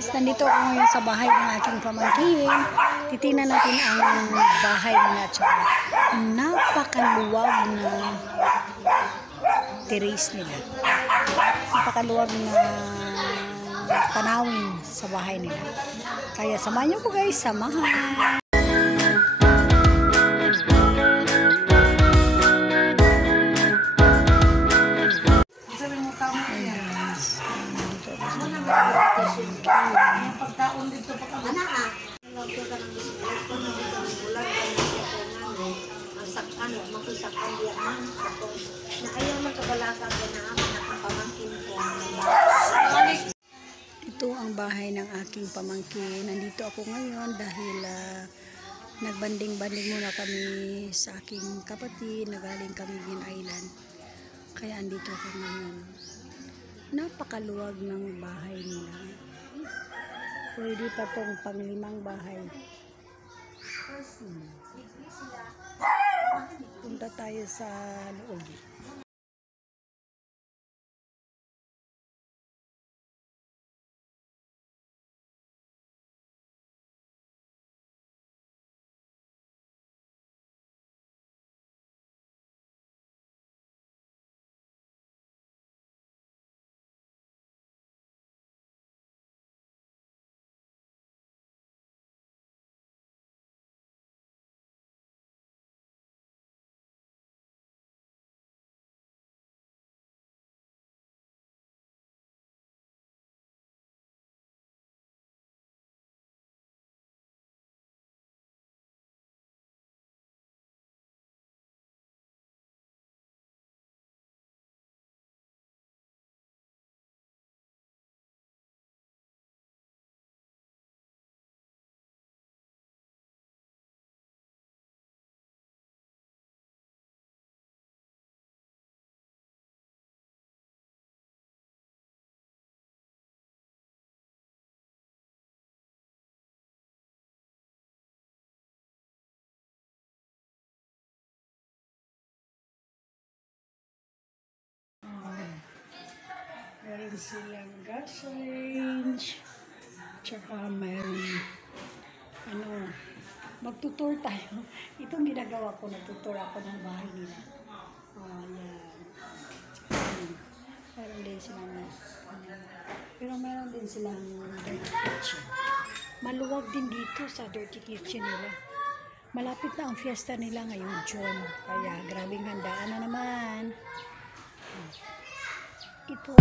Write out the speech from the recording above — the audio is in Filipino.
guys, nandito ako ngayon sa bahay ng aking pamangkin. Titingnan natin ang bahay nila. Napakaluwag na terrace nila. Napakaluwag na tanawin sa bahay nila. Kaya samahan niyo po guys, samahan. Pagkaon dito pa kami. Nagto ka ng bisikleta ko ng bulan ang sakan, makisakan diyan man ako. Na ayaw man kabalaka ko na ako nakapamangkin ko. Ito ang bahay ng aking pamangkin. Nandito ako ngayon dahil nagbanding-banding muna kami sa aking kapatid. Nagaling kami Bin Island. Kaya andito ako ngayon. Napakaluwag ng bahay nila. Pwede pa itong panglimang bahay. Punta tayo sa loob. Meron silang gas range. Tsaka meron magtutour tayo. Itong ginagawa ko, nagtutour ako ng bahay nila. Yan. Meron din silang pero meron din silang dirty kitchen. Maluwag din dito sa dirty kitchen nila. Malapit na ang fiesta nila ngayon, June. Kaya grabing handaan na naman. Ito